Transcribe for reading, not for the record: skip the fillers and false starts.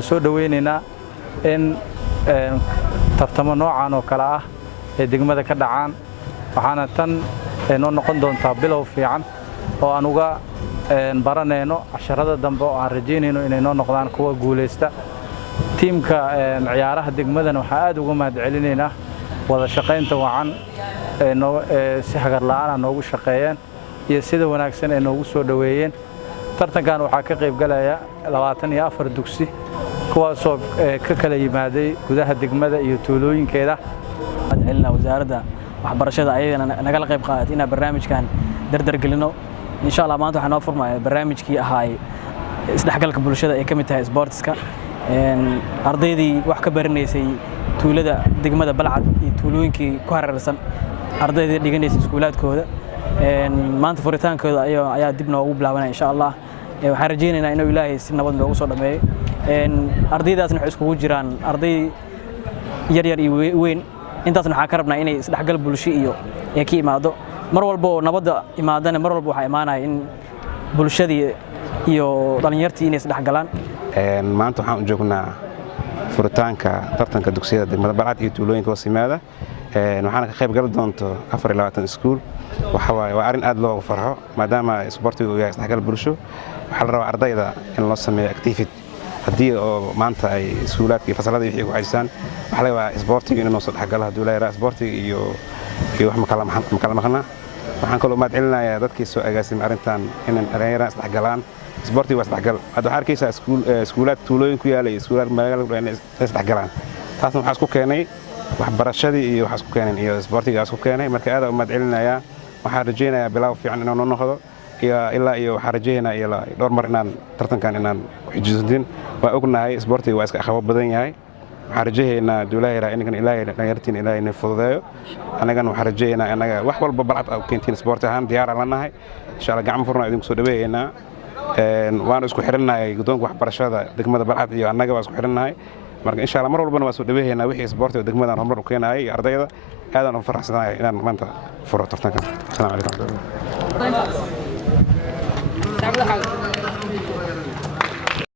soo dhaweynaynaa in tartamo noocan oo kala ah ee degmada ka dhacaan waxaana tan noo noqon doontaa bilow fiican oo aan uga baranayno casharada dambe oo aan rajaynayno inay noo noqdaan kuwa guuleysta tiimka ciyaaraha degmadana waxaa aad uga mahadcelinaynaa wada shaqaynta wacan si hagar la'aan noogu shaqeeyeen iyo sida wanaagsan ee noogu soo dhaweeyeen tartankan waxaa ka qayb galaya 24 dugsi kuwaasoo ka kala yimaaday gudaha degmada iyo tuulooyinkeeda celina wasaaradda waxbarashada ayagana nagala qayb qaadatay inaan barnaamijkan dardar gelino insha Allah maanta waxaan noo furmayaa barnaamijkii ahaay isdhexgalka bulshada ee ka mid tahay sportska ardaydii wax ka baranaysay tuulada degmada Balcad iyo tuulooyinkii ku hareeraysan ardaydii dhiganaysa iskuulaadkooda maanta furitaankooda ayaa dib noogu bilaabanaya insha Allah waxaan rajaynaynaa inuu Ilaahay si nabad noogu soo dhameeyo ardaydaasna waxay iskugu jiraan arday yar yar iyo weyn intaasna waxaan ka rabnaa inay isdhexgal bulsho iyo ay ka imaado mar walba oo nabadda imaadana mar walba waxa imaanaya in bulshadii iyo dhalinyartii inay isdhexgalaan maanta waxaan u joognaa furitaanka tartanka dugsiyada degmada Balcad iyo tuulooyinka hoos yimaada waxaana ka qayb gali doonto 24 iskuul waxa waaye waa arin aad loogu farxo maadaama isboortigu uu yahay isdhexgal bulsho waxa la rabaa ardayda in loo sameeyo activity haddii oo maanta ay iskuulaadka iyo fasalada wixii ku xajisaan waxa la rabaa isboortiga inuu soo dhexgalo haddii la yiraahdo isboortiga iyo wax ma kala maqna waxaan kaloo mahadcelinayaa dadkii soo agaasimay arintan inay dhalinyarada isdhexgalaan isboortiga waa isdhexgal hadda waxaa arkaysaa iskuulaad tuulooyin ku yaalay iskuulaad magaalada inay isdhexgalaan taasna waxaa isku keenay waxbarashadii iyo waxa isku keenay iyo isboortiga isku keenay marka aad u mahadcelinayaa waxaan rajaynayaa bilow fiican inuu noo noqdo ilaa iyo waxaan rajaynayaa ilaa dhowr mar inaan tartankan inaan xijisdin waa ognahay isboortiga waa iska aqoon badan yahay waxaan rajaynayaa duulaayra inaan ilaahay dhalinyartiin ilaahay fududeeyo anagana waxaan rajaynayaa anaga wax walba Balcad oo keentiin isboorti ahaan diyaar aan lanahay insha Allah gacmo furna idinku soo dhaweeynaa waan isku xirinahay gudoonka waxbarashada degmada Balcad iyo anaga waa isku xirinahay marka insha Allah mar walbana waa soo dhaweeynaa wixii isboortiga degmada horumar u keenay ardayda aadaan u faraxsanahay inaan maanta furo tartankan. Assalaamu calaykum.